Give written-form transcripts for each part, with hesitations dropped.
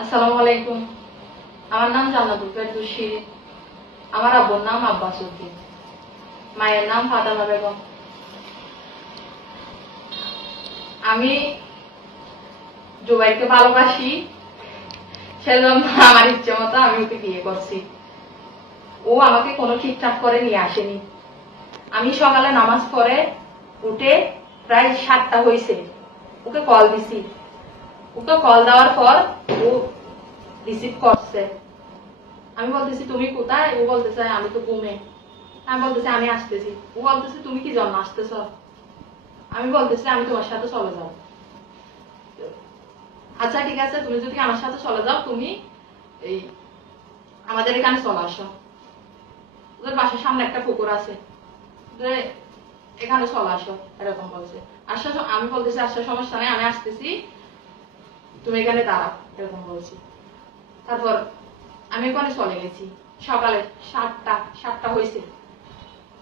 আসসালামু আলাইকুম। আমার নাম জান্নাতুল ফেরদৌসী। আমার আব্বুর নাম আব্বাস উদ্দিন, মায়ের নাম ফাতেমা বেগম। আমি জুবাইরকে ভালোবাসি, সেজন্য আমার ইচ্ছে মতো আমি ওকে বিয়ে করছি। ও আমাকে কোনো ঠিকঠাক করে নিয়ে আসেনি। আমি সকালে নামাজ পড়ে উঠে প্রায় 7টা হয়েছে, ওকে কল দিছি। ওকে কল দেওয়ার পর ও রিসিভ করছে। আমি বলতেছি তুমি কোথায়? ও বলতেছে আমি তো ঘুমে। আমি বলতেছি আমি আসতেছি। ও বলতেছে তুমি কি জন্য আসতেছ? আমি বলতেছি আমি তোমার সাথে চলে যাও। আচ্ছা ঠিক আছে, তুমি যদি আমার সাথে চলে যাও তুমি এই আমাদের এখানে চলে আসো। ওদের বাসার সামনে একটা পুকুর আছে, এখানে চলে আসো, এরকম বলছে। আমি বলতেছি আসার সমস্যা নেই, আমি আসতেছি, তুমি এখানে দাঁড়াও, এরকম বলছি। তারপর আমি ওখানে চলে গেছি। সকালে 7টা হয়েছে।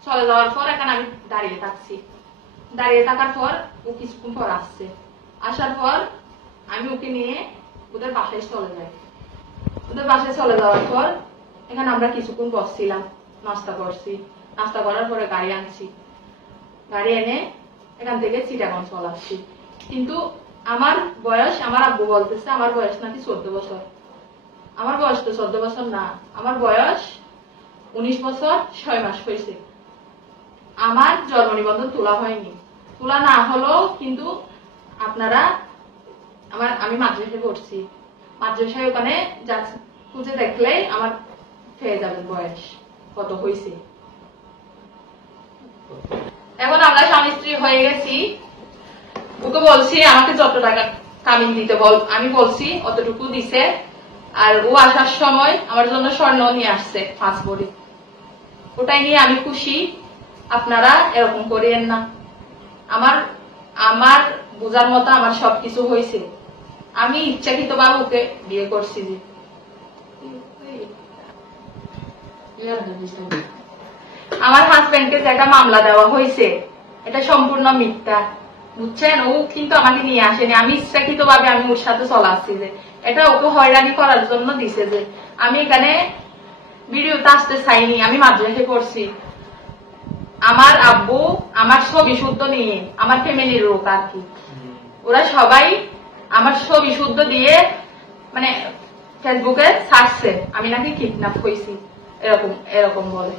চলে যাওয়ার পর এখানে আমি দাঁড়িয়ে থাকছি। দাঁড়িয়ে থাকার পর ও কিছুক্ষণ পর আসছে। আসার পর আমি ওকে নিয়ে ওদের বাসায় চলে যাই। ওদের বাসায় চলে যাওয়ার পর এখানে আমরা কিছুক্ষণ বসছিলাম, নাস্তা করছি। নাস্তা করার পরে গাড়ি আনছি। গাড়ি এনে এখান থেকে চিটাগং চলে আসছি। কিন্তু আমার বয়স, আমার আব্বু বলতেছে আমার বয়স নাকি 14 বছর। আমার বয়স তো 14 বছর না, আমার বয়স 19 বছর 6 মাস হয়েছে। আমার জন্ম নিবন্ধন তোলা হয়নি। তোলা না হলেও কিন্তু আপনারা আমি মাদ্রাসায় পড়ছি, মাদ্রাসায় ওখানে খুঁজে দেখলে আমার পেয়ে যাবেন বয়স কত হয়েছে। এখন আমরা স্বামী স্ত্রী হয়ে গেছি। ওকে বলছি আমাকে যত টাকা কামিন দিতে বল, আমি বলছি অতটুকু দিছে। আর ও আসার সময় আমার জন্য স্বর্ণ নিয়ে আসছে 5 ভরি। ওটাই নিয়ে আমি খুশি। আপনারা এরকম করিয়েন না। আমার বোঝার মতো আমার সবকিছু হয়েছে। আমি ইচ্ছাকৃত ভাবে ওকে বিয়ে করছি। আমার হাজবেন্ডকে যেটা মামলা দেওয়া হয়েছে এটা সম্পূর্ণ মিথ্যা, বুঝছেন? ও কিন্তু আমাকে নিয়ে আসেনি। আমি ইচ্ছাকৃত ভাবে আমি ওর সাথে চলে আসছি। যে এটা ওকে হয়রানি করার জন্য দিছে। যে আমি এখানে ভিডিওতে আসতে চাইনি, আমি মাদ্রাসায় পড়ছি। আমার আব্বু আমার ছবি শুদ্ধ নিয়ে, আমার ফ্যামিলির লোক আর কি, ওরা সবাই আমার ছবি শুদ্ধ দিয়ে মানে ফেসবুকে ছাড়ছে আমি নাকি কিডন্যাপ হয়েছি, এরকম বলে।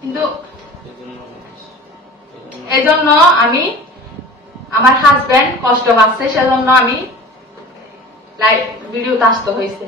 কিন্তু এই জন্য আমি, আমার হাজবেন্ড কষ্ট পাচ্ছে, সেজন্য আমি ভিডিওতে আসতে হয়েছে।